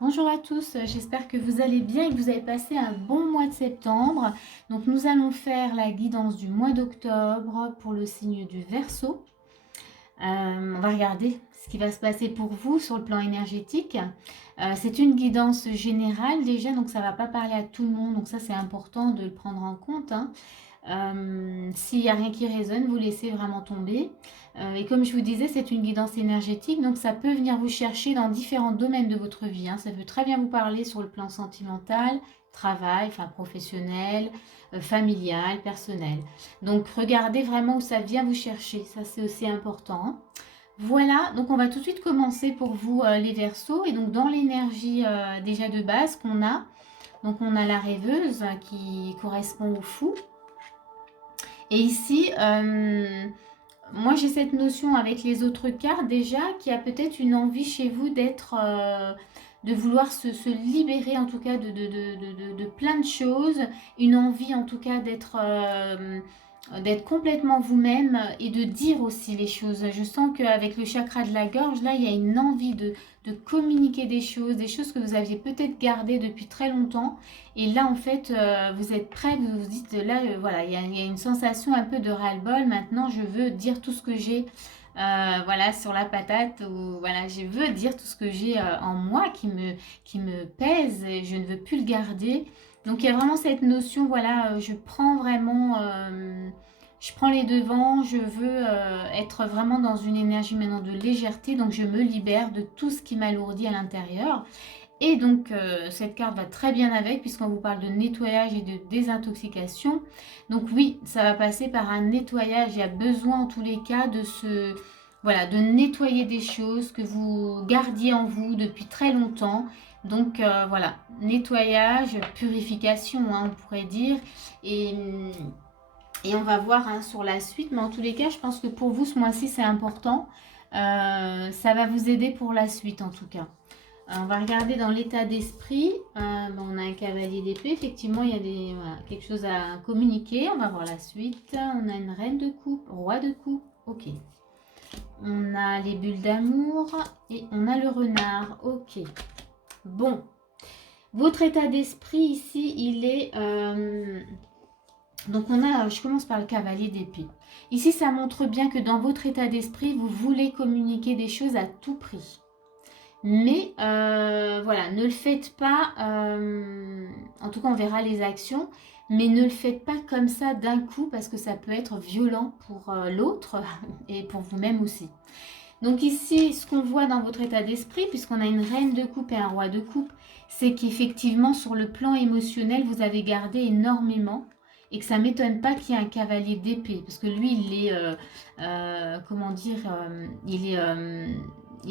Bonjour à tous, j'espère que vous allez bien et que vous avez passé un bon mois de septembre. Donc nous allons faire la guidance du mois d'octobre pour le signe du Verseau. On va regarder ce qui va se passer pour vous sur le plan énergétique. C'est une guidance générale déjà, donc ça ne va pas parler à tout le monde, donc ça c'est important de le prendre en compte, hein. S'il n'y a rien qui résonne, vous laissez vraiment tomber. Et comme je vous disais, c'est une guidance énergétique, donc ça peut venir vous chercher dans différents domaines de votre vie, hein. Ça peut très bien vous parler sur le plan sentimental, travail, enfin professionnel, familial, personnel. Donc regardez vraiment où ça vient vous chercher, ça c'est aussi important, hein. Voilà, donc on va tout de suite commencer pour vous les Verseaux. Et donc dans l'énergie déjà de base qu'on a, donc on a la rêveuse qui correspond au fou. Et ici, moi j'ai cette notion avec les autres cartes déjà, qui a peut-être une envie chez vous d'être, de vouloir se libérer en tout cas de plein de choses, une envie en tout cas d'être complètement vous-même et de dire aussi les choses. Je sens qu'avec le chakra de la gorge, là, il y a une envie de communiquer des choses que vous aviez peut-être gardées depuis très longtemps. Et là, en fait, vous êtes prêt, vous vous dites, là, voilà, il y a une sensation un peu de ras-le-bol. Maintenant, je veux dire tout ce que j'ai, voilà, sur la patate. Ou voilà, je veux dire tout ce que j'ai en moi qui me pèse et je ne veux plus le garder. Donc, il y a vraiment cette notion, voilà, je prends vraiment, je prends les devants, je veux être vraiment dans une énergie maintenant de légèreté. Donc, je me libère de tout ce qui m'alourdit à l'intérieur. Et donc, cette carte va très bien avec, puisqu'on vous parle de nettoyage et de désintoxication. Donc oui, ça va passer par un nettoyage. Il y a besoin, en tous les cas, voilà, de nettoyer des choses que vous gardiez en vous depuis très longtemps. Donc, voilà, nettoyage, purification, hein, on pourrait dire. Et, et on va voir, hein, sur la suite. Mais en tous les cas, je pense que pour vous, ce mois-ci, c'est important. Ça va vous aider pour la suite, en tout cas. On va regarder dans l'état d'esprit. On a un cavalier d'épée. Effectivement, il y a voilà, quelque chose à communiquer. On va voir la suite. On a une reine de coupe, roi de coupe. Ok. On a les bulles d'amour et on a le renard. Ok. Bon. Votre état d'esprit ici, il est... donc je commence par le cavalier d'épée. Ici, ça montre bien que dans votre état d'esprit, vous voulez communiquer des choses à tout prix. Mais voilà, ne le faites pas, en tout cas on verra les actions, mais ne le faites pas comme ça d'un coup parce que ça peut être violent pour l'autre et pour vous-même aussi. Donc ici, ce qu'on voit dans votre état d'esprit, puisqu'on a une reine de coupe et un roi de coupe, c'est qu'effectivement sur le plan émotionnel, vous avez gardé énormément et que ça ne m'étonne pas qu'il y ait un cavalier d'épée, parce que lui, il est, comment dire, il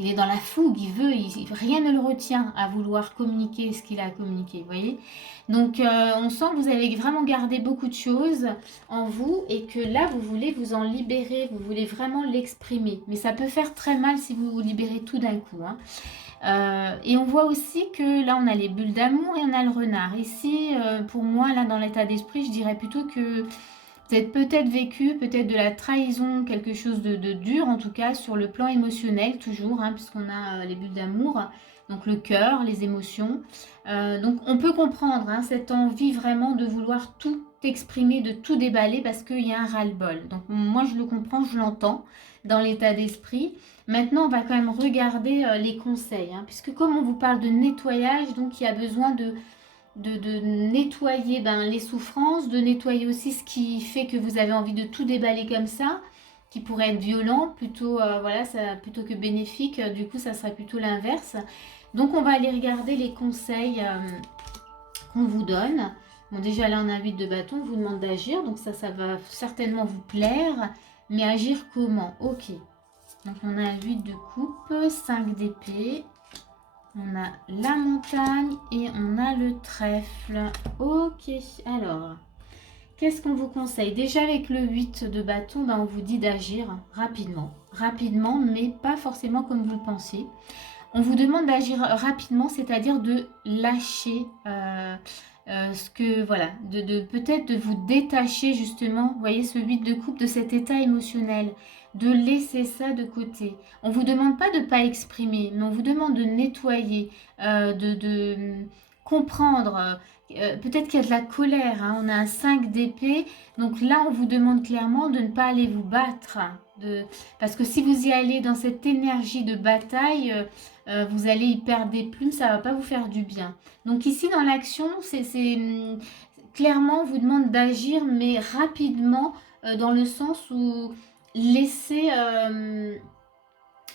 est dans la fougue, rien ne le retient à vouloir communiquer ce qu'il a à communiquer, vous voyez. Donc on sent que vous avez vraiment gardé beaucoup de choses en vous et que là vous voulez vous en libérer, vous voulez vraiment l'exprimer. Mais ça peut faire très mal si vous vous libérez tout d'un coup, hein. Et on voit aussi que là on a les bulles d'amour et on a le renard. Ici, pour moi, là dans l'état d'esprit, je dirais plutôt que vous avez peut-être vécu peut-être de la trahison, quelque chose de dur en tout cas sur le plan émotionnel toujours, hein, puisqu'on a les bulles d'amour, donc le cœur, les émotions. Donc on peut comprendre, hein, cette envie vraiment de vouloir tout exprimer, de tout déballer parce qu'il y a un ras-le-bol. Donc moi je le comprends, je l'entends dans l'état d'esprit. Maintenant on va quand même regarder les conseils, hein, puisque comme on vous parle de nettoyage, donc il y a besoin de nettoyer les souffrances, de nettoyer aussi ce qui fait que vous avez envie de tout déballer comme ça, qui pourrait être violent, plutôt, voilà, ça, plutôt que bénéfique, du coup ça serait plutôt l'inverse. Donc on va aller regarder les conseils qu'on vous donne. Bon, déjà là on a un 8 de bâton, on vous demande d'agir, donc ça va certainement vous plaire, mais agir comment? Ok, donc on a un 8 de coupe, 5 d'épée, on a la montagne et on a le trèfle. Ok, alors, qu'est-ce qu'on vous conseille? Déjà avec le 8 de bâton, on vous dit d'agir rapidement. Rapidement, mais pas forcément comme vous le pensez. On vous demande d'agir rapidement, c'est-à-dire de lâcher ce que, voilà, de peut-être de vous détacher justement, vous voyez ce 8 de coupe, de cet état émotionnel. de laisser ça de côté. On ne vous demande pas de ne pas exprimer, mais on vous demande de nettoyer, de comprendre. Peut-être qu'il y a de la colère, hein. On a un 5 d'épée, donc là on vous demande clairement de ne pas aller vous battre, parce que si vous y allez dans cette énergie de bataille, vous allez y perdre des plumes, ça ne va pas vous faire du bien. Donc ici dans l'action, clairement on vous demande d'agir, mais rapidement, dans le sens où laissez...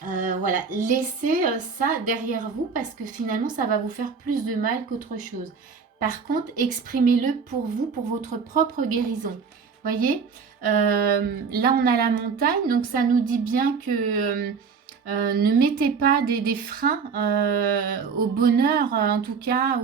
voilà, laissez ça derrière vous parce que finalement ça va vous faire plus de mal qu'autre chose. Par contre, exprimez-le pour vous, pour votre propre guérison. Voyez, là on a la montagne, donc ça nous dit bien que ne mettez pas des freins au bonheur en tout cas,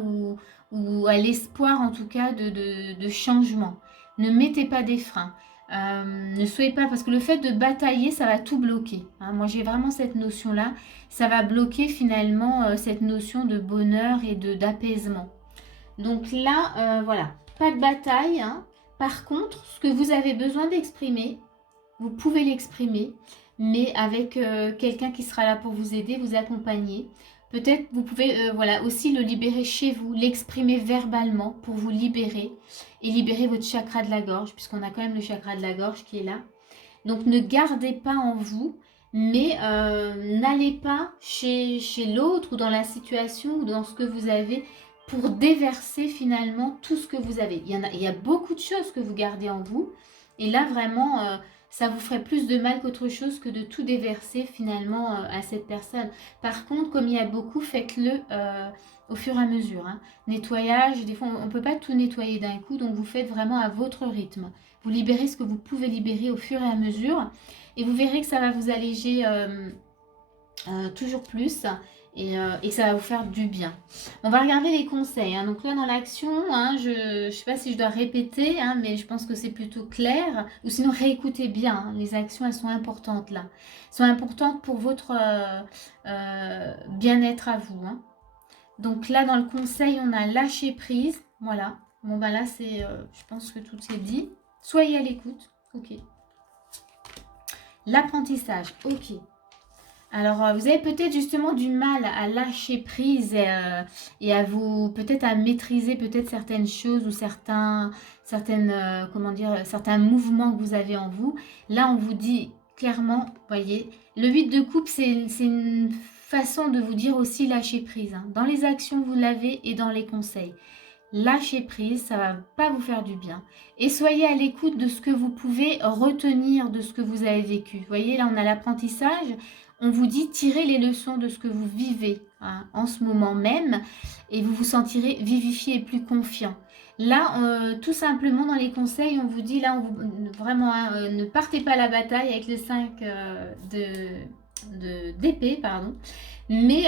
ou à l'espoir en tout cas de changement. Ne mettez pas des freins. Ne soyez pas, parce que le fait de batailler, ça va tout bloquer, hein. Moi, j'ai vraiment cette notion-là. Ça va bloquer finalement cette notion de bonheur et d'apaisement. Donc là, voilà, pas de bataille, hein. Par contre, ce que vous avez besoin d'exprimer, vous pouvez l'exprimer, mais avec quelqu'un qui sera là pour vous aider, vous accompagner. Peut-être vous pouvez voilà, aussi le libérer chez vous, l'exprimer verbalement pour vous libérer et libérer votre chakra de la gorge, puisqu'on a quand même le chakra de la gorge qui est là. Donc ne gardez pas en vous, mais n'allez pas chez l'autre ou dans la situation ou dans ce que vous avez pour déverser finalement tout ce que vous avez. Il y a beaucoup de choses que vous gardez en vous, et là vraiment... ça vous ferait plus de mal qu'autre chose que de tout déverser finalement à cette personne. Par contre, comme il y a beaucoup, faites-le au fur et à mesure, hein. Nettoyage, des fois on ne peut pas tout nettoyer d'un coup, donc vous faites vraiment à votre rythme. Vous libérez ce que vous pouvez libérer au fur et à mesure, et vous verrez que ça va vous alléger toujours plus, et ça va vous faire du bien. On va regarder les conseils, hein. Donc là dans l'action, hein, je ne sais pas si je dois répéter, hein, mais je pense que c'est plutôt clair, ou sinon réécoutez bien, hein. Les actions, elles sont importantes là, elles sont importantes pour votre bien-être à vous, hein. Donc là dans le conseil, on a lâché prise, voilà. Bon bah là c'est, je pense que tout est dit. Soyez à l'écoute, ok. L'apprentissage, ok. Alors, vous avez peut-être justement du mal à lâcher prise et à vous, peut-être à maîtriser peut-être certaines choses ou comment dire, certains mouvements que vous avez en vous. Là, on vous dit clairement, voyez, le 8 de coupe, c'est une façon de vous dire aussi lâcher prise, hein. Dans les actions, vous l'avez, et dans les conseils. Lâchez prise, ça va pas vous faire du bien. Et soyez à l'écoute de ce que vous pouvez retenir de ce que vous avez vécu. Vous voyez, là, on a l'apprentissage. On vous dit tirez les leçons de ce que vous vivez, hein, en ce moment même, et vous vous sentirez vivifié et plus confiant. Là, tout simplement dans les conseils, on vous dit là, vraiment, hein, ne partez pas à la bataille avec les 5 d'épée, pardon. Mais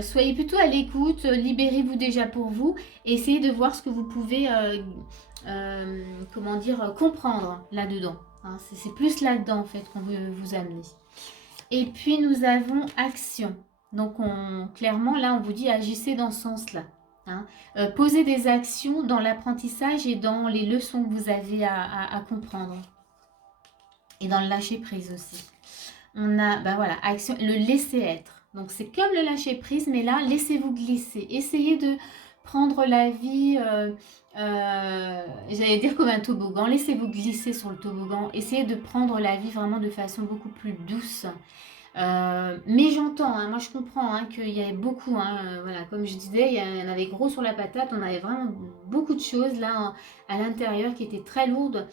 soyez plutôt à l'écoute, libérez-vous déjà pour vous, et essayez de voir ce que vous pouvez, comment dire, comprendre là-dedans, hein. C'est plus là-dedans en fait qu'on veut vous amener. Et puis nous avons action. Donc clairement là on vous dit agissez dans ce sens-là, hein. Posez des actions dans l'apprentissage et dans les leçons que vous avez à comprendre. Et dans le lâcher prise aussi. On a, ben voilà, action, le laisser être. Donc c'est comme le lâcher prise, mais là laissez-vous glisser. Essayez de prendre la vie, j'allais dire comme un toboggan. Laissez-vous glisser sur le toboggan. Essayez de prendre la vie vraiment de façon beaucoup plus douce. Mais j'entends, hein, moi je comprends, hein, qu'il y avait beaucoup, hein, voilà, comme je disais, il y en avait gros sur la patate, on avait vraiment beaucoup de choses là à l'intérieur qui étaient très lourdes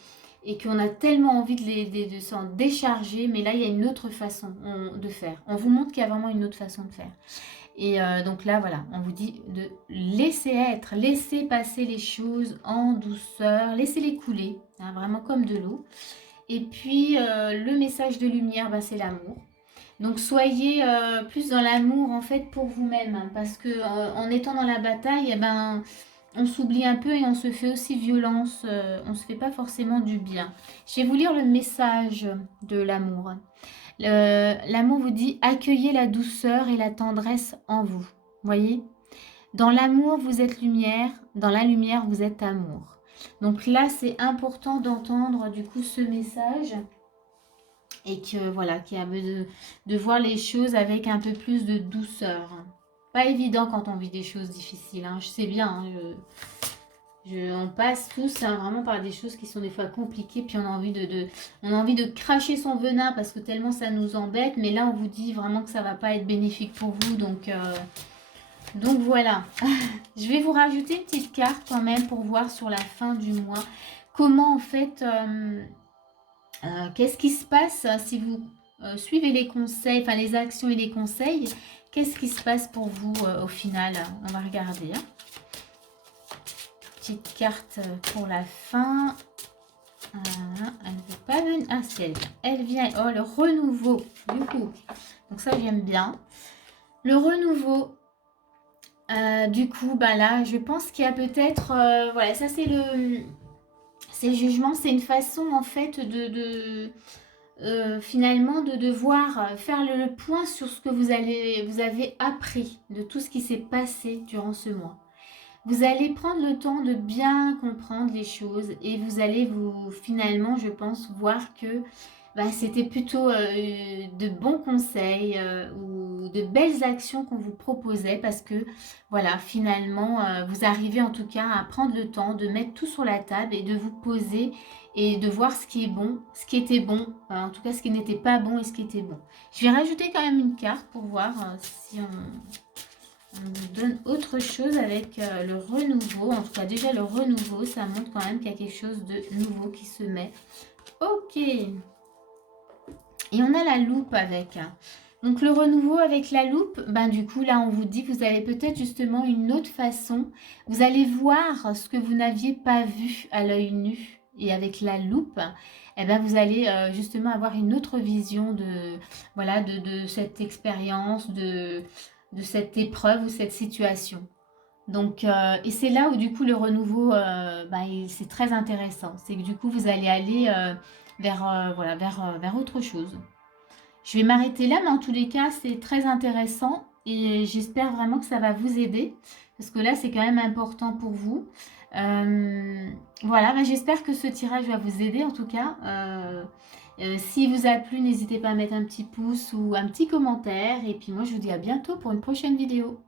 et qu'on a tellement envie de s'en décharger, mais là il y a une autre façon de faire. On vous montre qu'il y a vraiment une autre façon de faire. Et donc là voilà, on vous dit de laisser être, laisser passer les choses en douceur, laissez-les couler, hein, vraiment comme de l'eau. Et puis le message de lumière, bah, c'est l'amour. Donc soyez plus dans l'amour en fait pour vous-même, hein, parce que en étant dans la bataille, eh ben, on s'oublie un peu et on se fait aussi violence, on ne se fait pas forcément du bien. Je vais vous lire le message de l'amour. L'amour vous dit accueillez la douceur et la tendresse en vous. Voyez, dans l'amour vous êtes lumière, dans la lumière vous êtes amour. Donc là c'est important d'entendre du coup ce message. et que voilà, qui a besoin de voir les choses avec un peu plus de douceur. Pas évident quand on vit des choses difficiles, hein. Je sais bien, hein, on passe tous hein, vraiment par des choses qui sont des fois compliquées, puis on a envie on a envie de cracher son venin parce que tellement ça nous embête, mais là on vous dit vraiment que ça va pas être bénéfique pour vous, donc voilà. Je vais vous rajouter une petite carte quand même pour voir sur la fin du mois comment en fait, qu'est-ce qui se passe si vous suivez les conseils, enfin les actions et les conseils, qu'est-ce qui se passe pour vous au final? On va regarder. Hein. Petite carte pour la fin. Elle ne veut pas venir. Ah, si, elle vient. Elle vient. Oh, le renouveau, du coup. Donc ça, j'aime bien. Le renouveau. Du coup, bah là, je pense qu'il y a peut-être... voilà, ça, c'est le jugement. C'est une façon, en fait, finalement, de devoir faire le point sur ce que vous avez appris de tout ce qui s'est passé durant ce mois. Vous allez prendre le temps de bien comprendre les choses et vous allez finalement, je pense, voir que bah, c'était plutôt de bons conseils ou de belles actions qu'on vous proposait parce que, voilà, finalement, vous arrivez en tout cas à prendre le temps de mettre tout sur la table et de vous poser et de voir ce qui est bon, ce qui était bon, en tout cas ce qui n'était pas bon et ce qui était bon. Je vais rajouter quand même une carte pour voir si on nous donne autre chose avec le renouveau. En tout cas, déjà le renouveau, ça montre quand même qu'il y a quelque chose de nouveau qui se met. Ok. Et on a la loupe avec. Donc le renouveau avec la loupe, ben du coup là on vous dit que vous avez peut-être justement une autre façon. Vous allez voir ce que vous n'aviez pas vu à l'œil nu. Et avec la loupe, eh ben vous allez justement avoir une autre vision voilà, de cette expérience, de cette épreuve ou cette situation. Donc, et c'est là où du coup le renouveau, c'est très intéressant. C'est que du coup vous allez aller voilà, vers autre chose. Je vais m'arrêter là, mais en tous les cas c'est très intéressant et j'espère vraiment que ça va vous aider parce que là c'est quand même important pour vous. Voilà, j'espère que ce tirage va vous aider en tout cas. S'il vous a plu, n'hésitez pas à mettre un petit pouce ou un petit commentaire. Et puis moi, je vous dis à bientôt pour une prochaine vidéo.